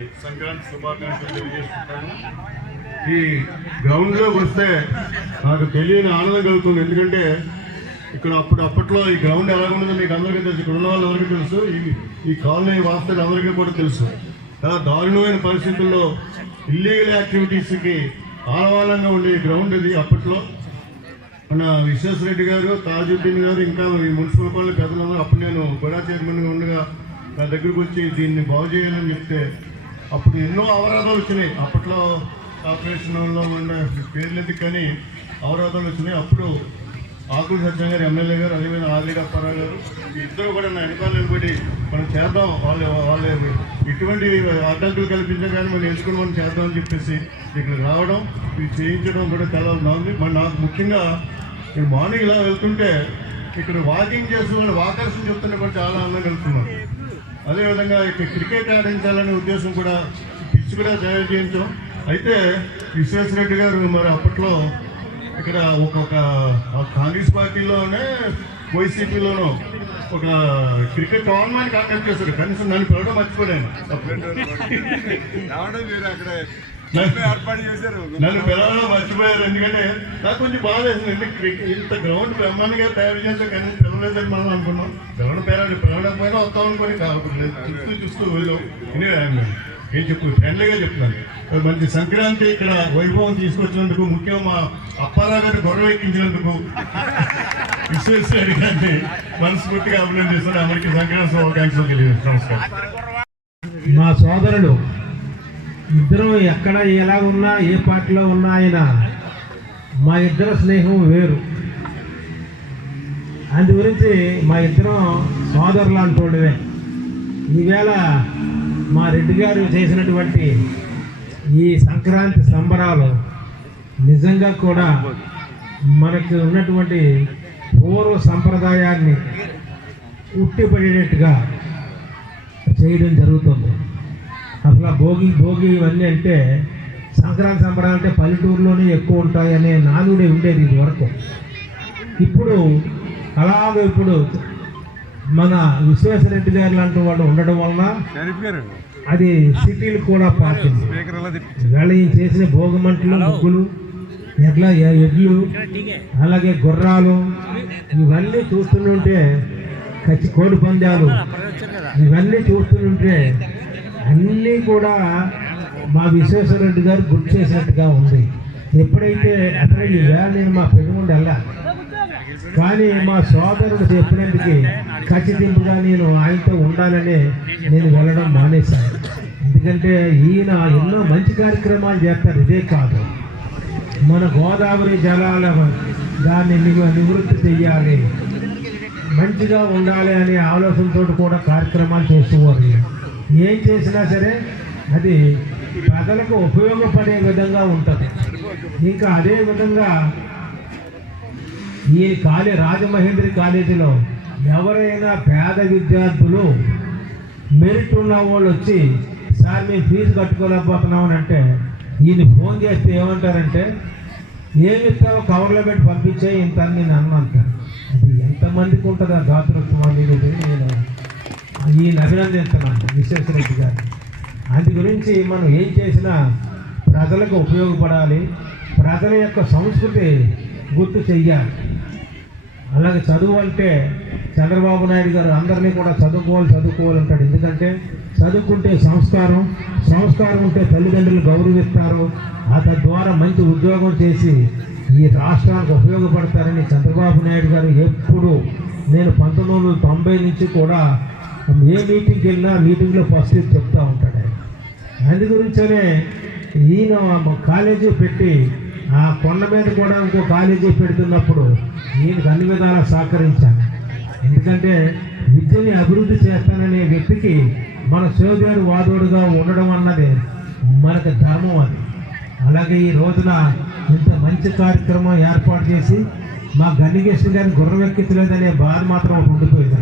సంక్రాంతి శుభాకాంక్షలు తెలియజేస్తున్నాను ఈ గ్రౌండ్లోకి వస్తే నాకు తెలియని ఆనందం కలుగుతుంది. ఎందుకంటే ఇక్కడ అప్పుడు అప్పట్లో ఈ గ్రౌండ్ ఎలా ఉండదో మీకు అందరికీ తెలుసు. ఇక్కడ ఉన్న ఎవరికి తెలుసు? ఈ ఈ కాలనీ వాస్తవులు అందరికీ కూడా తెలుసు. చాలా దారుణమైన పరిస్థితుల్లో ఇల్లీగల్ యాక్టివిటీస్కి ఆలవాలంగా ఉండే ఈ గ్రౌండ్ ఇది అప్పట్లో. మన విశ్వేశ్వరరెడ్డి గారు తాజుద్దీన్ గారు ఇంకా ఈ మున్సిపల్ కాలనీ పెద్దలందరూ అప్పుడు నేను బడా చైర్మన్గా ఉండగా నా దగ్గరకు వచ్చి దీన్ని బాగు చేయాలని చెప్తే అప్పుడు ఎన్నో అవరాధాలు వచ్చినాయి. అప్పట్లో కార్పొరేషన్లో ఉండే పేర్లు కానీ అవరాధాలు వచ్చినాయి. అప్పుడు ఆకుల సత్యం గారు ఎమ్మెల్యే గారు అదేవిధంగా ఆలిగా అప్పారావు గారు ఇద్దరు కూడా నా వెనకాల నిలబడి మనం చేద్దాం వాళ్ళు వాళ్ళు ఇటువంటి అడ్డంకులు కల్పించడం కానీ మనం ఎంచుకుని మనం చేద్దాం అని చెప్పేసి ఇక్కడ రావడం ఇది చేయించడం కూడా చాలా బాగుంది. మరి నాకు ముఖ్యంగా నేను మార్నింగ్ ఇలా వెళ్తుంటే ఇక్కడ వాకింగ్ చేస్తూ వాళ్ళు వాకర్స్ చెప్తుంటే కూడా చాలా ఆనందం కలుగుతున్నాను అదేవిధంగా ఇక్కడ క్రికెట్ ఆడించాలనే ఉద్దేశం కూడా పిచ్ కూడా తయారు చేయించాం. అయితే విశ్వేశ్వరరెడ్డి గారు మరి అప్పట్లో ఇక్కడ ఒక్కొక్క కాంగ్రెస్ పార్టీలోనే వైసీపీలోనూ ఒక క్రికెట్ టోర్నమెంట్ కండక్ట్ చేశారు. కనీసం నన్ను పిలవడం అక్కడ. నన్ను- ఏర్పాటు చేశారు. నన్ను పిలవడం మర్చిపోయారు. ఎందుకంటే నాకు కొంచెం బాధ వేసింది ఇంత గ్రౌండ్ బ్రహ్మాండంగా తయారు చేస్తే కనీసం పిలవలేదని మనం అనుకున్నాం. ఎవరు పేరాడు పిలవడకపోయినా వస్తాం అనుకొని కాకుండా చూస్తూ చూస్తూ వెళ్ళాం ఇదే ఏం చెప్పు ఫ్రెండ్లీగా చెప్తున్నాను. మంచి సంక్రాంతి ఇక్కడ వైభవం తీసుకొచ్చినందుకు ముఖ్యం మా అప్పారావు గారిని గొడవ ఎక్కించినందుకు విశ్వేశ్వర గారిని మనస్ఫూర్తిగా అభినందిస్తున్నాను అందరికీ సంక్రాంతి శుభాకాంక్షలు తెలియజేస్తాను మా సోదరుడు ఇద్దరు ఎక్కడ ఎలా ఉన్నా ఏ పార్టీలో ఉన్నా ఆయన మా ఇద్దరు స్నేహం వేరు. అందు గురించి మా ఇద్దరం సోదరులు అంటుండవే ఈవేళ మా రెడ్డి గారు చేసినటువంటి ఈ సంక్రాంతి సంబరాలు నిజంగా కూడా మనకు ఉన్నటువంటి పూర్వ సంప్రదాయాన్ని ఉట్టిపడేటట్టుగా చేయడం జరుగుతుంది. అసలు భోగి భోగి ఇవన్నీ అంటే సంక్రాంతి సంబరాలు అంటే పల్లెటూరులోనే ఎక్కువ ఉంటాయి అనే నానుడే ఉండేది ఇది వరకు ఇప్పుడు అలాగే ఇప్పుడు మన విశ్వేశ్వరరెడ్డి గారు లాంటి వాళ్ళు ఉండడం వలన అది సిటీలు కూడా పాటింది ఈయన చేసిన భోగమంటలు ముగ్గులు ఎడ్ల ఎడ్లు అలాగే గుర్రాలు ఇవన్నీ చూస్తుంటే కచ్చి కోడి పందాలు ఇవన్నీ చూస్తుంటే అన్నీ కూడా మా విశ్వేశ్వరరెడ్డి గారు గుర్తు చేసినట్టుగా ఉంది. ఎప్పుడైతే అసలు ఈ వేళ నేను మా పెరుగుండి వెళ్ళా కానీ మా సోదరుడు చెప్పినందుకు ఖచ్చితంగా నేను ఆయనతో ఉండాలని నేను వెళ్ళడం మానేశాను. ఎందుకంటే ఈయన ఎన్నో మంచి కార్యక్రమాలు చేస్తారు. ఇదే కాదు. మన గోదావరి జలాల దాన్ని నివృత్తి చెయ్యాలి. మంచిగా ఉండాలి అనే ఆలోచనతో కూడా కార్యక్రమాలు చేసేవారు ఏం చేసినా సరే అది ప్రజలకు ఉపయోగపడే విధంగా ఉంటుంది. ఇంకా అదే విధంగా ఈ కాలే రాజమహేంద్రి కాలేజీలో ఎవరైనా పేద విద్యార్థులు మెరిట్ ఉన్న వాళ్ళు వచ్చి సార్ మేము ఫీజు కట్టుకోలేకపోతున్నాం అని అంటే ఈయన ఫోన్ చేస్తే ఏమంటారంటే ఏమి ఇస్తావో కవర్లో పెట్టి పంపించే ఇంత నేను అన్నంటాను అది ఎంతమందికి ఉంటుందా దాతృత్వం అనేది నేను ఈయన అభినందిస్తున్నాను విశ్వేశ్వరరెడ్డి గారు. అందు గురించి మనం ఏం చేసినా ప్రజలకు ఉపయోగపడాలి. ప్రజల యొక్క సంస్కృతి గుర్తు చెయ్యాలి. అలాగే చదువు అంటే చంద్రబాబు నాయుడు గారు అందరినీ కూడా చదువుకోవాలి చదువుకోవాలి అంటాడు. ఎందుకంటే చదువుకుంటే సంస్కారం సంస్కారం ఉంటే తల్లిదండ్రులు గౌరవిస్తారు. ఆ తద్వారా మంచి ఉద్యోగం చేసి ఈ రాష్ట్రానికి ఉపయోగపడతారని చంద్రబాబు నాయుడు గారు ఎప్పుడు నేను పంతొమ్మిది వందల తొంభై నుంచి కూడా ఏ మీటింగ్కి వెళ్ళినా మీటింగ్లో ఫస్ట్ చెప్తూ ఉంటాడు ఆయన. అందు గురించనే ఈయన కాలేజీ పెట్టి ఆ కొండ మీద కూడా ఇంకో కాలేజీ పెడుతున్నప్పుడు నేను అన్ని విధాలా సహకరించాను. ఎందుకంటే విద్యని అభివృద్ధి చేస్తాననే వ్యక్తికి మన సోదరు వాదోడుగా ఉండడం అన్నది మనకు ధర్మం అది. అలాగే ఈ రోజున ఇంత మంచి కార్యక్రమం ఏర్పాటు చేసి మా గన్నికృష్ణ గారిని గుర్రం ఎక్కించలేదనే బాధ మాత్రం ఒకటి ఉండిపోయింది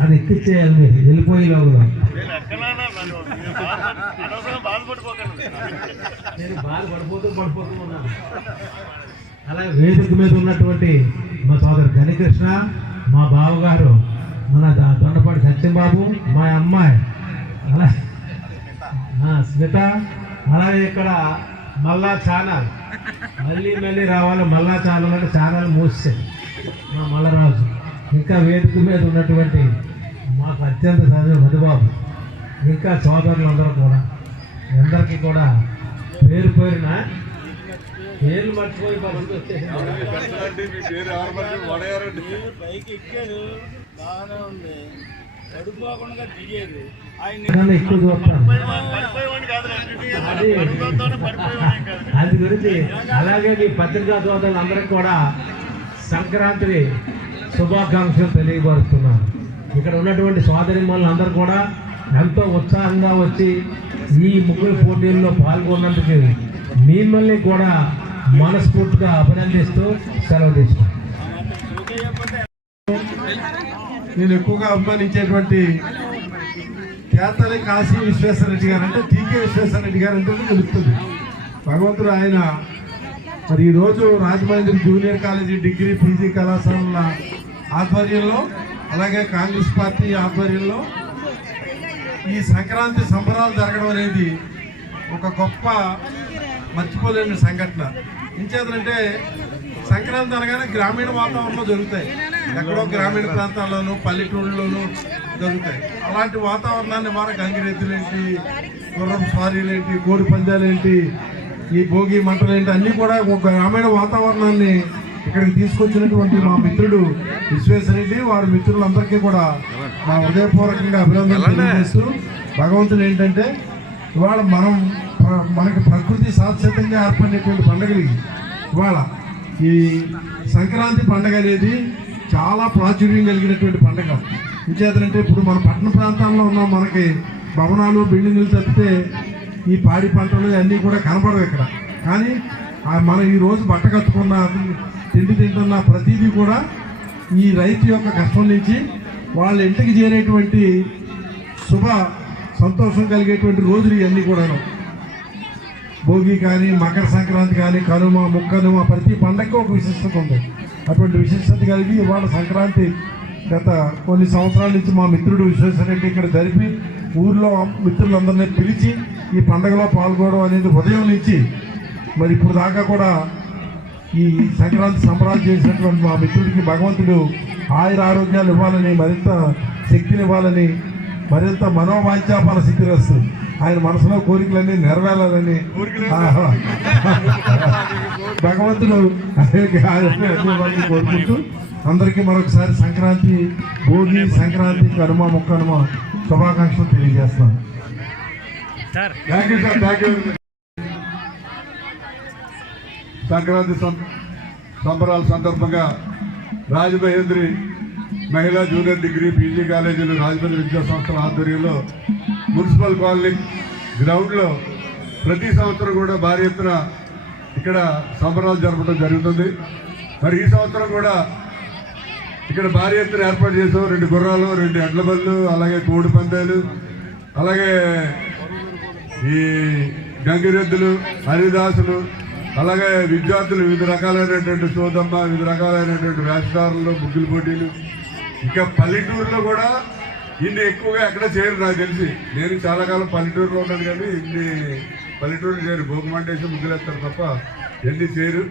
అది ఎక్కించేయాలి మీరు వెళ్ళిపోయే లోపల. నేను బాధ- పడిపోతూ పడిపోతూ ఉన్నాను. అలాగే వేదిక మీద ఉన్నటువంటి మా సోదరు గణకృష్ణ మా బావగారు మన దొండపాటి సత్యంబాబు మా అమ్మాయి అలా స్మిత అలాగే ఇక్కడ మళ్ళా ఛానల్ మళ్ళీ మళ్ళీ రావాలి. ఛానల్ అంటే ఛానల్ మూసేది మా మల్లరాజు. ఇంకా వేదిక మీద ఉన్నటువంటి మాకు అత్యంత చదువు మధుబాబు. ఇంకా సోదరులు అందరూ కూడా. అందరికీ కూడా పేరు పేరున పేర్లు మర్చిపోయి పరిస్థితి వచ్చేసింది. అది. గురించి అలాగే మీ పత్రికా సోదరులు అందరికి కూడా సంక్రాంతి శుభాకాంక్షలు తెలియపరుస్తున్నాను. ఇక్కడ ఉన్నటువంటి సోదరి అందరూ కూడా ఎంతో ఉత్సాహంగా వచ్చి ఈ ముగ్గురు పోటీల్లో పాల్గొన్నందుకు మిమ్మల్ని కూడా మనస్ఫూర్తిగా అభినందిస్తూ సెలవు తీసుకుంటాను నేను ఎక్కువగా అభిమానించేటువంటి కేతలి కాశీ విశ్వేశ్వరరెడ్డి గారు అంటే టీకే విశ్వేశ్వరరెడ్డి గారు అంటే తెలుస్తుంది. భగవంతుడు ఆయన మరి ఈరోజు Rajahmundry junior college degree PG కళాశాలల ఆధ్వర్యంలో అలాగే కాంగ్రెస్ పార్టీ ఆధ్వర్యంలో ఈ సంక్రాంతి సంబరాలు జరగడం అనేది ఒక గొప్ప మర్చిపోలేని సంఘటన. ఇంచేతంటే సంక్రాంతి అనగానే గ్రామీణ వాతావరణంలో జరుగుతాయి. ఎక్కడో గ్రామీణ ప్రాంతాల్లోనూ పల్లెటూళ్ళలోనూ జరుగుతాయి అలాంటి వాతావరణాన్ని మన గంగిరెద్దులేంటి గుర్రం స్వారీలేంటి కోడి పందాలేంటి ఈ భోగి మంటలేంటి అన్నీ కూడా ఒక గ్రామీణ వాతావరణాన్ని ఇక్కడికి తీసుకొచ్చినటువంటి మా మిత్రుడు విశ్వేశ్వరరెడ్డి వారి మిత్రులందరికీ కూడా మా హృదయపూర్వకంగా అభినందనలు తెలియజేస్తూ భగవంతుడు ఏంటంటే ఇవాళ మనం మనకి ప్రకృతి శాశ్వతంగా ఏర్పడినటువంటి పండుగలు ఇవి. ఇవాళ ఈ సంక్రాంతి పండుగ అనేది చాలా ప్రాచుర్యం కలిగినటువంటి పండుగ. ఇంచేతంటే ఇప్పుడు మన పట్టణ ప్రాంతాల్లో ఉన్న మనకి భవనాలు బిల్డింగులు తప్పితే ఈ పాడి పంటలు అన్నీ కూడా కనపడవు ఇక్కడ. కానీ మనం ఈరోజు బట్ట కట్టుకున్న తిండి తింటున్న ప్రతిదీ కూడా ఈ రైతు యొక్క కష్టం నుంచి వాళ్ళ ఇంటికి చేరేటువంటి శుభ సంతోషం కలిగేటువంటి రోజులు ఇవన్నీ కూడాను. భోగి కానీ మకర సంక్రాంతి కానీ కనుమ ముక్కనుమ ప్రతి పండగకి ఒక విశిష్టత ఉంది. అటువంటి విశిష్టత కలిగి ఇవాళ సంక్రాంతి గత కొన్ని సంవత్సరాల నుంచి మా మిత్రుడు విశ్వేశ్వరరెడ్డి ఇక్కడ జరిపి ఊర్లో మిత్రులందరినీ పిలిచి ఈ పండగలో పాల్గొనడం అనేది ఉదయం నుంచి మరి ఇప్పుడు దాకా కూడా ఈ సంక్రాంతి సంబరాలు చేసినటువంటి మా మిత్రుడికి భగవంతుడు ఆయుర ఆరోగ్యాలు ఇవ్వాలని మరింత శక్తినివ్వాలని మరింత మరింత మనోవాంఛాపన వస్తుంది ఆయన మనసులో కోరికలన్నీ నెరవేరాలని. భగవంతుడు ఆయనకి కోరుకుంటూ అందరికీ మరొకసారి సంక్రాంతి భోగి సంక్రాంతి కనుమ ముక్కనుమ శుభాకాంక్షలు తెలియజేస్తాను సంక్రాంతి సంబరాల సందర్భంగా రాజమహేంద్రి మహిళా జూనియర్ డిగ్రీ పీజీ కాలేజీలు రాజమండ్రి విద్యా సంస్థల ఆధ్వర్యంలో మున్సిపల్ కాలనీ గ్రౌండ్లో ప్రతి సంవత్సరం కూడా భారీ ఎత్తున ఇక్కడ సంబరాలు జరపడం జరుగుతుంది. మరి ఈ సంవత్సరం కూడా ఇక్కడ భారీ ఎత్తున ఏర్పాటు చేసాం రెండు గుర్రాలు రెండు ఎడ్ల బళ్ళు అలాగే కోడి పందాలు అలాగే ఈ గంగిరెద్దులు హరిదాసులు అలాగే విద్యార్థులు వివిధ రకాలైనటువంటి సోదమ్మ వివిధ రకాలైనటువంటి వేషధారులు ముగ్గులు పోటీలు. ఇంకా పల్లెటూరులో కూడా ఇన్ని ఎక్కువగా ఎక్కడ చేయరు నాకు తెలిసి. నేను చాలా కాలం పల్లెటూరులో ఉన్నాను కానీ ఇన్ని పల్లెటూరు చేయరు. భోగమంటేసి ముగ్గులేస్తారు తప్ప ఎన్ని చేయరు.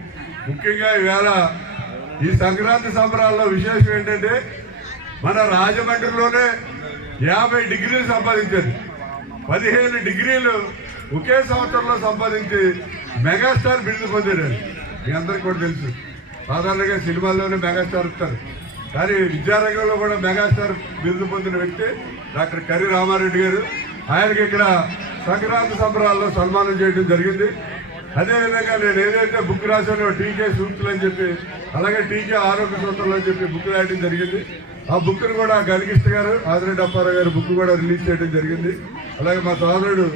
ముఖ్యంగా ఈవేళ ఈ సంక్రాంతి సంబరాల్లో విశేషం ఏంటంటే మన రాజమండ్రిలోనే యాభై డిగ్రీలు సంపాదించారు. పదిహేను డిగ్రీలు ఒకే సంవత్సరంలో సంపాదించి మెగాస్టార్ బిల్లు పొందాడు మీ అందరికి కూడా తెలుసు. సాధారణంగా సినిమాల్లోనే మెగాస్టార్ ఇస్తారు కానీ విద్యారంగంలో కూడా మెగాస్టార్ బిరుదు పొందిన వ్యక్తి డాక్టర్ కరి రామారెడ్డి గారు. ఆయనకి ఇక్కడ సంక్రాంతి సంబరాల్లో సన్మానం చేయడం జరిగింది. అదేవిధంగా నేను ఏదైతే బుక్ రాశానో టీకే సూక్తులు అని చెప్పి అలాగే టీకే ఆరోగ్య సూత్రాలు అని చెప్పి బుక్ రాయడం జరిగింది. ఆ బుక్ను కూడా గలిగిష్ట గారు ఆదిరెడ్డి అప్పారావు గారు బుక్ కూడా రిలీజ్ చేయడం జరిగింది. అలాగే మా సోదరుడు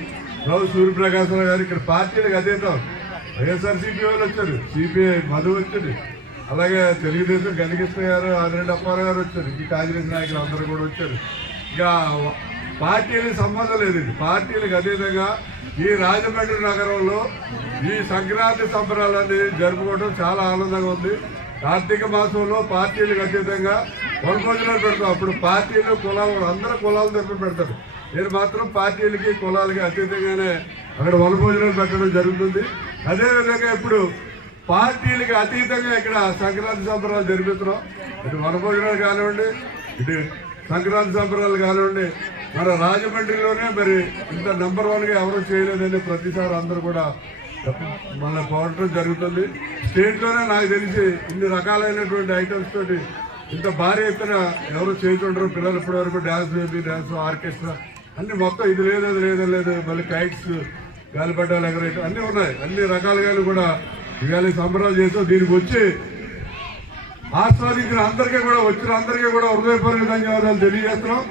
రావు సూర్యప్రకాశరావు గారు ఇక్కడ పార్టీలకు అతీతం. వైఎస్ఆర్సీపీ వాళ్ళు వచ్చారు సిపిఐ మధు వచ్చింది అలాగే తెలుగుదేశం గనికృష్ణ గారు ఆదిరెడ్డి అప్పారావు గారు వచ్చారు. ఈ కాంగ్రెస్ నాయకులు అందరూ కూడా వచ్చారు. ఇంకా పార్టీలకు సంబంధం లేదండి పార్టీలకు అదేవిధంగా ఈ రాజమండ్రి నగరంలో ఈ సంక్రాంతి సంబరాలన్నీ జరుపుకోవడం చాలా ఆనందంగా ఉంది. కార్తీక మాసంలో పార్టీలకు అతీతంగా వనభోజనాలు పెడతాం. అప్పుడు పార్టీలు కులాలు అందరూ కులాలు తరపున పెడతారు. నేను మాత్రం పార్టీలకి కులాలకి అతీతంగానే అక్కడ వనభోజనాలు పెట్టడం జరుగుతుంది. అదేవిధంగా ఇప్పుడు పార్టీలకు అతీతంగా ఇక్కడ సంక్రాంతి సంబరాలు జరిపిస్తున్నాం ఇటు వనభోజనాలు కానివ్వండి ఇటు సంక్రాంతి సంబరాలు కానివ్వండి మన రాజమండ్రిలోనే మరి ఇంత నెంబర్ వన్గా ఎవరు చేయలేదని ప్రతిసారి అందరూ కూడా మన పోవటం జరుగుతుంది. స్టేట్లోనే నాకు తెలిసి ఇన్ని రకాలైనటువంటి ఐటమ్స్ తోటి ఇంత భారీ ఎత్తున ఎవరు చేస్తుంటారు పిల్లలు ఇప్పటి వరకు డ్యాన్స్ బేబీ డ్యాన్స్ ఆర్కెస్ట్రా అన్ని మొత్తం ఇది లేదు అది లేదు లేదు మళ్ళీ కైట్స్ గాలిపటాలు ఎగరేయటం అన్నీ ఉన్నాయి. అన్ని రకాలుగా కూడా ఇవాళ సంబరాలు చేస్తాం దీనికి వచ్చి ఆస్వాదించిన అందరికీ కూడా వచ్చిన అందరికీ కూడా హృదయపూర్వక ధన్యవాదాలు తెలియజేస్తున్నాం.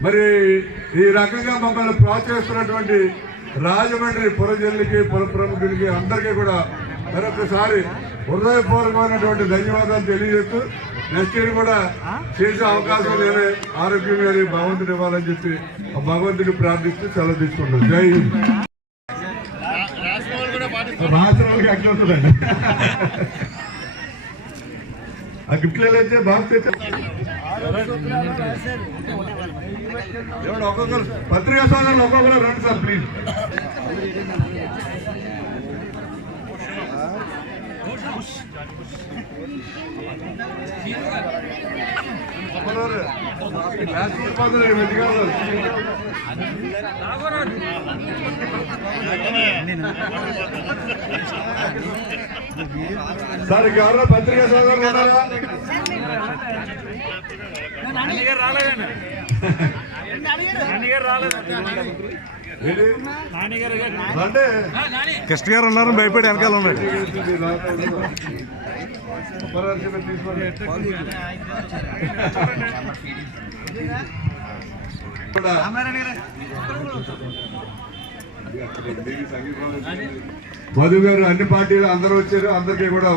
మరి ఈ రకంగా మమ్మల్ని ప్రోత్సహిస్తున్నటువంటి రాజమండ్రి పురజనులకి పుర ప్రముఖులకి అందరికీ కూడా మరొకసారి హృదయపూర్వకమైనటువంటి ధన్యవాదాలు తెలియజేస్తూ నెక్స్ట్ ఇయర్ కూడా చేసే అవకాశం నేనే ఆరోగ్యం కానీ భగవంతుడు ఇవ్వాలని చెప్పి ఆ భగవంతుడిని ప్రార్థిస్తూ సెలవు తీసుకుంటాం జై హింద్ రాసిన వాళ్ళకి అట్లా ఉంటుందండి. ఆ గిఫ్ట్లు ఎలా వచ్చాయి బాగా తెచ్చా ఒక్కొక్కరు? పత్రికా సోదరులు ఒక్కొక్కరు రండి సార్ ప్లీజ్. సార్ ఇంకెవరో పత్రికా సోదరులు ఉన్నారా నాన్నగారు రాలేదండి నాన్నగారు రాలేదు ఏంటి? నాన్నగారు అంటే కృష్ణ గారు ఉన్నారు భయపడి వెనకాల ఉన్నాడు. కూడా మధు గారు అన్ని పార్టీలు అందరూ వచ్చారు అందరికీ కూడా